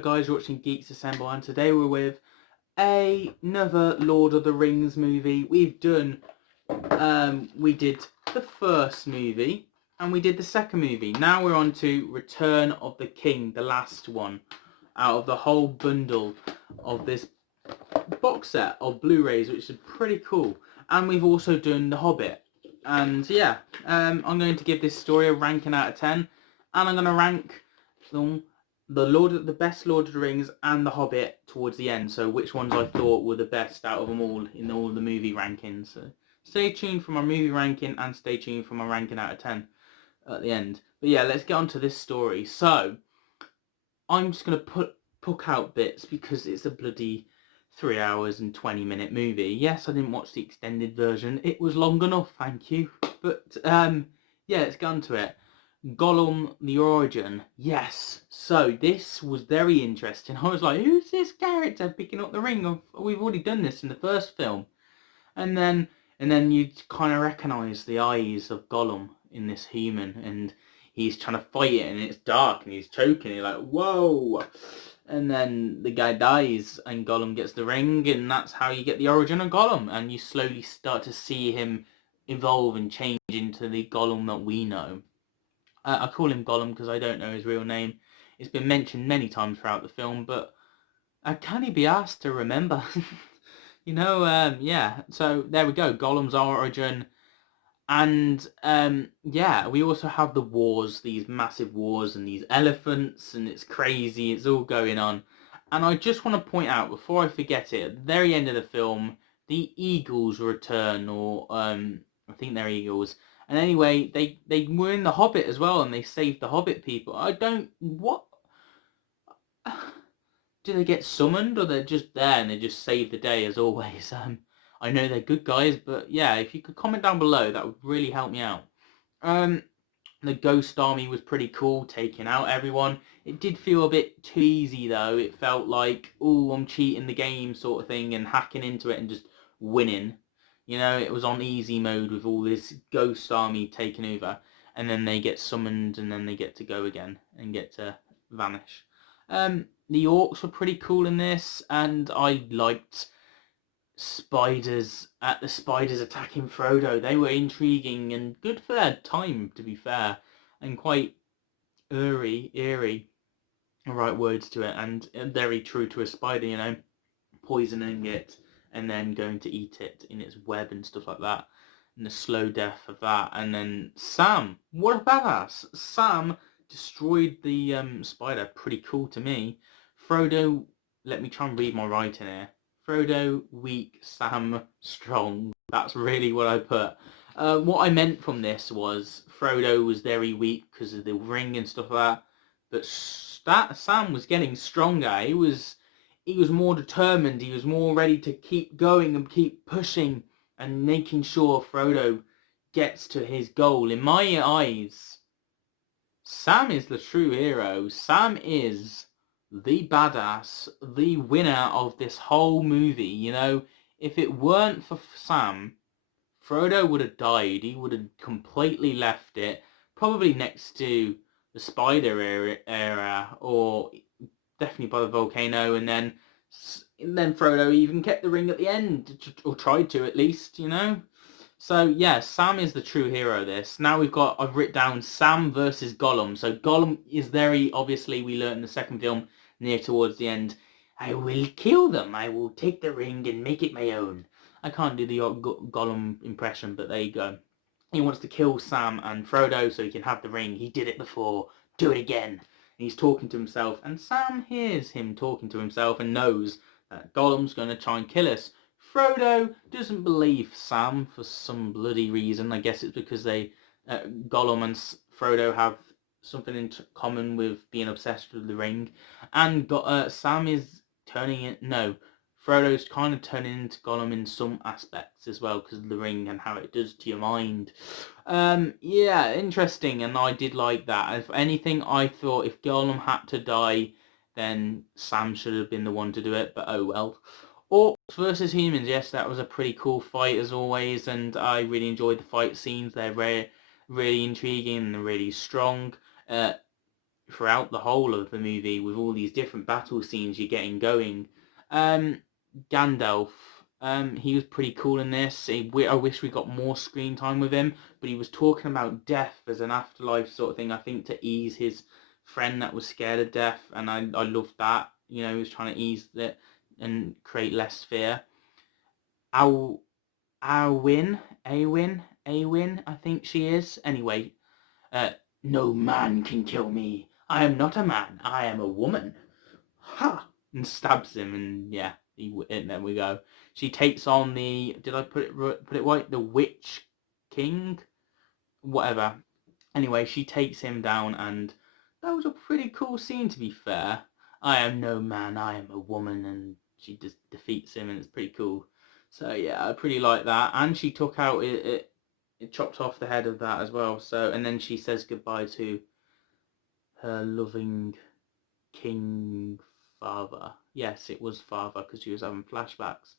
guys, you're watching Geeks Assemble, and today we're with another Lord of the Rings movie. We did the first movie and we did the second movie. Now we're on to Return of the King, the last one out of the whole bundle of this box set of Blu-rays, which is pretty cool. And we've also done The Hobbit. And yeah, I'm going to give this story a ranking out of 10, and I'm going to rank them the best Lord of the Rings and The Hobbit towards the end. So which ones I thought were the best out of them all in all the movie rankings. So stay tuned for my movie ranking and stay tuned for my ranking out of 10 at the end. But yeah, let's get on to this story. So I'm just going to pick out bits because it's a bloody 3 hours and 20-minute movie. Yes, I didn't watch the extended version. It was long enough, thank you. But yeah, let's get on to it. Gollum, the origin. Yes. So this was very interesting. I was like, who's this character picking up the ring? We've already done this in the first film. And then you kind of recognise the eyes of Gollum in this human, and he's trying to fight it, and it's dark, and he's choking. You're like, whoa! And then the guy dies, and Gollum gets the ring, and that's how you get the origin of Gollum. And you slowly start to see him evolve and change into the Gollum that we know. I call him Gollum because I don't know his real name. It's been mentioned many times throughout the film, but can he be asked to remember? Yeah. So there we go, Gollum's origin. And yeah, we also have the wars, these massive wars and these elephants, and it's crazy, it's all going on. And I just want to point out, before I forget it, at the very end of the film, the eagles return, or I think they're eagles. And anyway, they were in The Hobbit as well, and they saved the Hobbit people. What? Do they get summoned, or they're just there and they just save the day as always? I know they're good guys, but yeah, if you could comment down below, that would really help me out. The Ghost Army was pretty cool, taking out everyone. It did feel a bit too easy though. It felt like, oh, I'm cheating the game sort of thing and hacking into it and just winning. It was on easy mode with all this Ghost Army taking over, and then they get summoned and then they get to go again and get to vanish. The orcs were pretty cool in this, and I liked the spiders attacking Frodo. They were intriguing and good for their time, to be fair, and quite eerie, right words to it, and very true to a spider, poisoning it and then going to eat it in its web and stuff like that, and the slow death of that. And then Sam, what a badass! Sam destroyed the spider. Pretty cool to me. Frodo, let me try and read my writing here. Frodo, weak, Sam, strong. That's really what I put. What I meant from this was Frodo was very weak because of the ring and stuff like that, but Sam was getting stronger. He was more determined. He was more ready to keep going and keep pushing and making sure Frodo gets to his goal. In my eyes, Sam is the true hero. Sam is the badass, the winner of this whole movie. If it weren't for Sam, Frodo would have died. He would have completely left it, probably next to the spider area, or definitely by the volcano, and then Frodo even kept the ring at the end, or tried to at least, So yeah, Sam is the true hero of this. Now I've written down Sam versus Gollum. So Gollum is very obviously, we learned in the second film, near towards the end, I will kill them, I will take the ring and make it my own. I can't do the Gollum impression, but there you go. He wants to kill Sam and Frodo so he can have the ring. He did it before, do it again. And he's talking to himself, and Sam hears him talking to himself and knows that Gollum's going to try and kill us. Frodo doesn't believe Sam for some bloody reason. I guess it's because Gollum and Frodo have something in common with being obsessed with the ring. And Sam is Frodo's kind of turning into Gollum in some aspects as well because of the ring and how it does to your mind. Yeah, interesting, and I did like that. If anything, I thought if Gollum had to die, then Sam should have been the one to do it, but oh well. Orcs versus humans, yes, that was a pretty cool fight as always, and I really enjoyed the fight scenes. They're really intriguing and really strong. throughout the whole of the movie with all these different battle scenes you're getting going. Gandalf, he was pretty cool in this. I wish we got more screen time with him, but he was talking about death as an afterlife sort of thing, I think, to ease his friend that was scared of death, and I loved that. You know, he was trying to ease that and create less fear. Arwen, I think she is. Anyway, no man can kill me. I am not a man. I am a woman. Ha! And stabs him, and yeah, and there we go. She takes on the. Did I put it right? The Witch King, whatever. Anyway, she takes him down, and that was a pretty cool scene. To be fair, I am no man. I am a woman, and she just defeats him, and it's pretty cool. So yeah, I pretty like that. And she took out it chopped off the head of that as well. So, and then she says goodbye to her loving king father. Yes, it was father, because she was having flashbacks.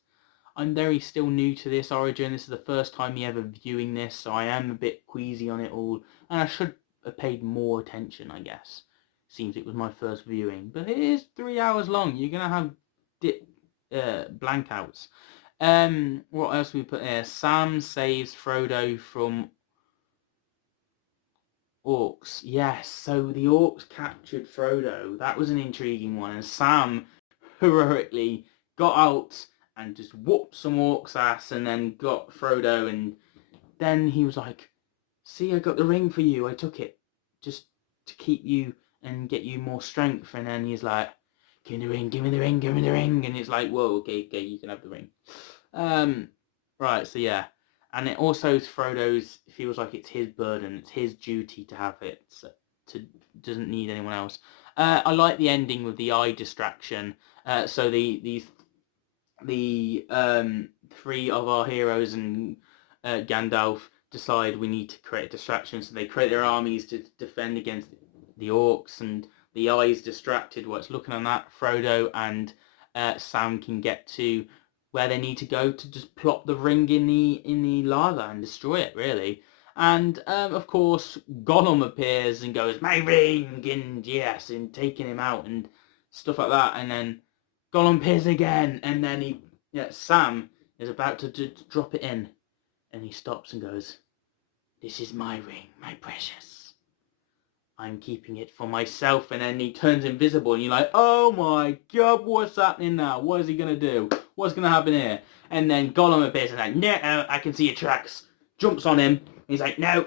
I'm very still new to this origin. This is the first time me ever viewing this, so I am a bit queasy on it all, and I should have paid more attention, I guess. Seems it was my first viewing, but it is 3 hours long. You're gonna have blankouts. What else we put here? Sam saves Frodo from orcs. Yes, so the orcs captured Frodo. That was an intriguing one, and Sam heroically got out and just whooped some orcs' ass, and then got Frodo, and then he was like, see, I got the ring for you. I took it just to keep you and get you more strength. And then he's like, give me the ring, give me the ring, give me the ring. And it's like, whoa, okay, you can have the ring. Right, so yeah. And it also, Frodo's, feels like it's his burden, it's his duty to have it, so doesn't need anyone else. I like the ending with the eye distraction. So the three of our heroes and Gandalf decide we need to create a distraction, so they create their armies to defend against the orcs, and the eye's distracted while it's looking on that. Frodo and Sam can get to where they need to go to just plop the ring in the lava and destroy it, really. And of course, Gollum appears and goes, my ring, and yes, and taking him out and stuff like that. And then Gollum appears again, and then Sam is about to drop it in, and he stops and goes, this is my ring, my precious. I'm keeping it for myself. And then he turns invisible, and you're like, oh my god, what's happening now? What is he going to do? What's going to happen here? And then Gollum appears and like, no, I can see your tracks. Jumps on him. He's like, no,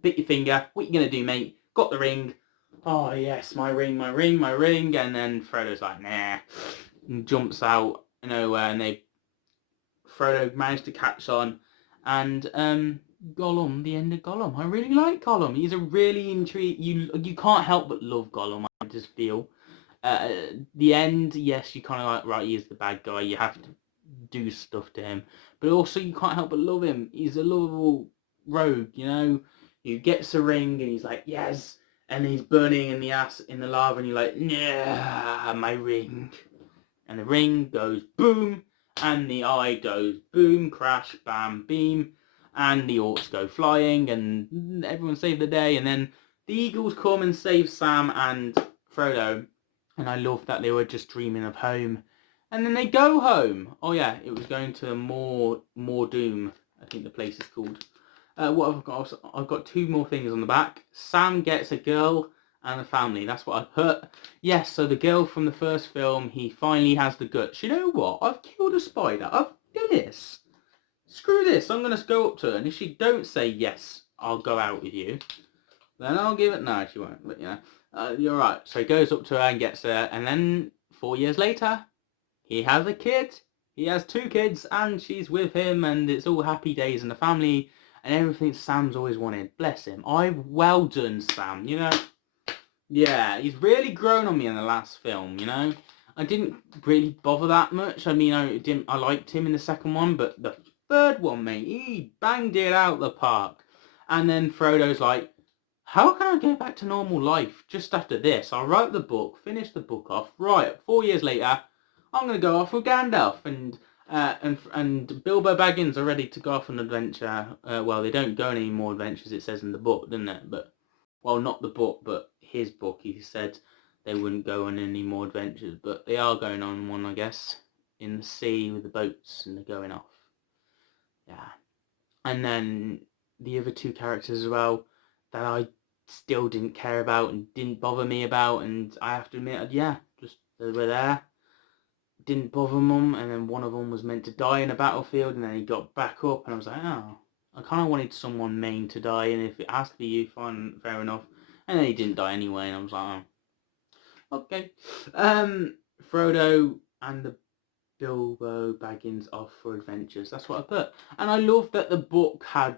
bit your finger. What you going to do, mate? Got the ring. Oh yes, my ring, my ring, my ring. And then Frodo's like, nah, and jumps out nowhere, and Frodo managed to catch on, and Gollum, the end of Gollum. I really like Gollum. He's a really you can't help but love Gollum, I just feel. The end, yes, you kind of like, right, he is the bad guy. You have to do stuff to him, but also you can't help but love him. He's a lovable rogue, you know. He gets a ring, and he's like, yes, and he's burning in the lava, and you're like, nah, my ring. And the ring goes boom, and the eye goes boom, crash, bam, beam, and the orcs go flying, and everyone saved the day. And then the eagles come and save Sam and Frodo, and I love that they were just dreaming of home. And then they go home. Oh yeah, it was going to Doom, I think the place is called. What have I got? I've got two more things on the back. Sam gets a girl and a family. That's what I've put. Yes, so the girl from the first film, he finally has the guts. You know what? I've killed a spider. I've done this. Screw this. I'm going to go up to her, and if she don't say yes, I'll go out with you, then I'll give it. No, she won't. But you're right. So he goes up to her and gets her, and then 4 years later, he has a kid. He has 2 kids, and she's with him, and it's all happy days in the family, and everything Sam's always wanted. Bless him. Well done, Sam. You know. Yeah, he's really grown on me in the last film, you know. I didn't really bother that much. I mean, I liked him in the second one, but the third one, mate, he banged it out the park. And then Frodo's like, how can I go back to normal life just after this? I'll write the book, finish the book off. Right, 4 years later, I'm going to go off with Gandalf, and Bilbo Baggins are ready to go off on an adventure. Well, they don't go on any more adventures, it says in the book, doesn't it? But well, not the book, but his book, he said they wouldn't go on any more adventures, but they are going on one, I guess, in the sea with the boats, and they're going off. Yeah. And then the other two characters as well that I still didn't care about and didn't bother me about, and I have to admit, yeah, just they were there, didn't bother them, and then one of them was meant to die in a battlefield, and then he got back up, and I was like, oh, I kind of wanted someone main to die, and if it has to be you, fine, fair enough. And then he didn't die anyway, and I was like, oh, okay. Frodo and the Bilbo Baggins off for adventures. That's what I put. And I love that the book had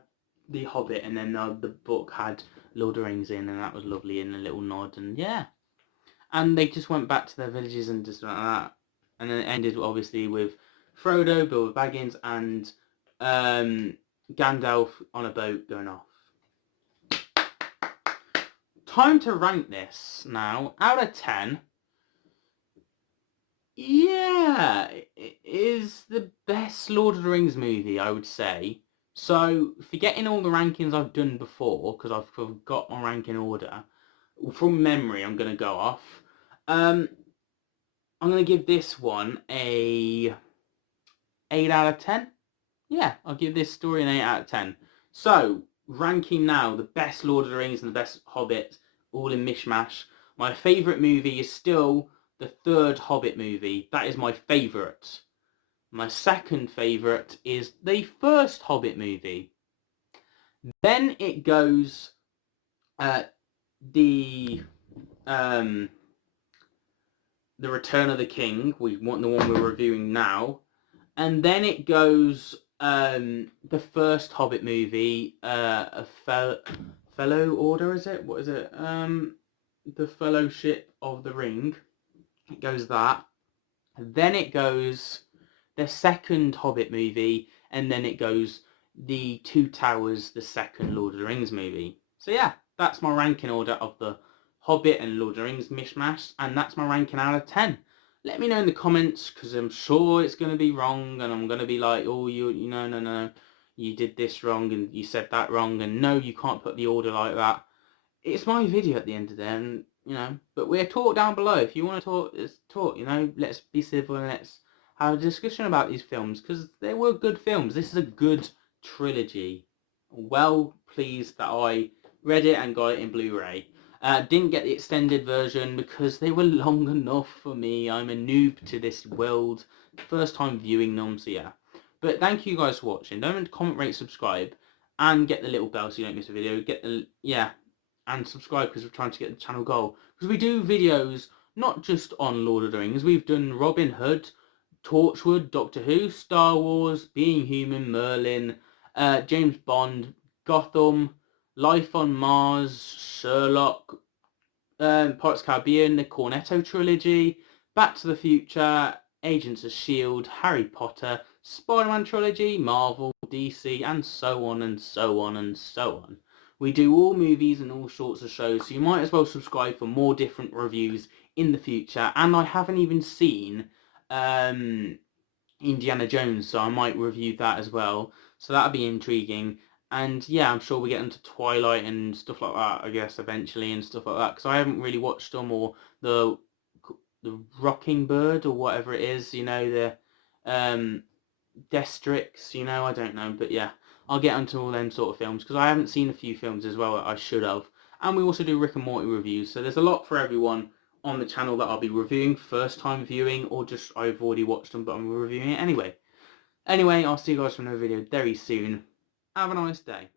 The Hobbit, and then the book had Lord of the Rings in, and that was lovely, and a little nod, and yeah. And they just went back to their villages and just like that. And then it ended, obviously, with Frodo, Bilbo Baggins, and Gandalf on a boat going off. Time to rank this now. Out of 10, yeah, it is the best Lord of the Rings movie, I would say. So, forgetting all the rankings I've done before, because I've forgot my ranking order, from memory I'm going to go off. I'm going to give this one a 8 out of 10. Yeah, I'll give this story an 8 out of 10. So, ranking now, the best Lord of the Rings and the best Hobbit, all in mishmash. My favourite movie is still the third Hobbit movie. That is my favourite. My second favourite is the first Hobbit movie. Then it goes the Return of the King. We want the one we're reviewing now, and then it goes the first Hobbit movie, a Fellow Order, is it? What is it? The Fellowship of the Ring. It goes that. Then it goes the second Hobbit movie, and then it goes the Two Towers, the second Lord of the Rings movie. So yeah, that's my ranking order of the Hobbit and Lord of the Rings mishmash, and that's my ranking out of 10. Let me know in the comments, because I'm sure it's going to be wrong, and I'm going to be like, oh, no, you did this wrong, and you said that wrong, and no, you can't put the order like that. It's my video at the end of the day, and, but we're talk down below. If you want to talk, let's talk, let's be civil, and let's have a discussion about these films, because they were good films. This is a good trilogy. Well pleased that I read it and got it in Blu-ray. Didn't get the extended version because they were long enough for me. I'm a noob to this world. First time viewing them, so yeah. But thank you guys for watching. Don't forget to comment, rate, subscribe, and get the little bell so you don't miss a video. And subscribe, because we're trying to get the channel goal. Because we do videos not just on Lord of the Rings. We've done Robin Hood, Torchwood, Doctor Who, Star Wars, Being Human, Merlin, James Bond, Gotham, Life on Mars, Sherlock, Pirates of the Caribbean, the Cornetto trilogy, Back to the Future, Agents of S.H.I.E.L.D., Harry Potter, Spider-Man trilogy, Marvel, DC, and so on and so on and so on. We do all movies and all sorts of shows, so you might as well subscribe for more different reviews in the future. And I haven't even seen Indiana Jones, so I might review that as well. So that'll be intriguing. And yeah, I'm sure we get into Twilight and stuff like that, I guess, eventually, and stuff like that. Because I haven't really watched them, or the Rocking Bird, or whatever it is, the Destrix, I don't know. But yeah, I'll get onto all them sort of films, because I haven't seen a few films as well that I should have. And we also do Rick and Morty reviews, so there's a lot for everyone on the channel that I'll be reviewing, first time viewing, or just I've already watched them but I'm reviewing it anyway. Anyway, I'll see you guys for another video very soon. Have a nice day.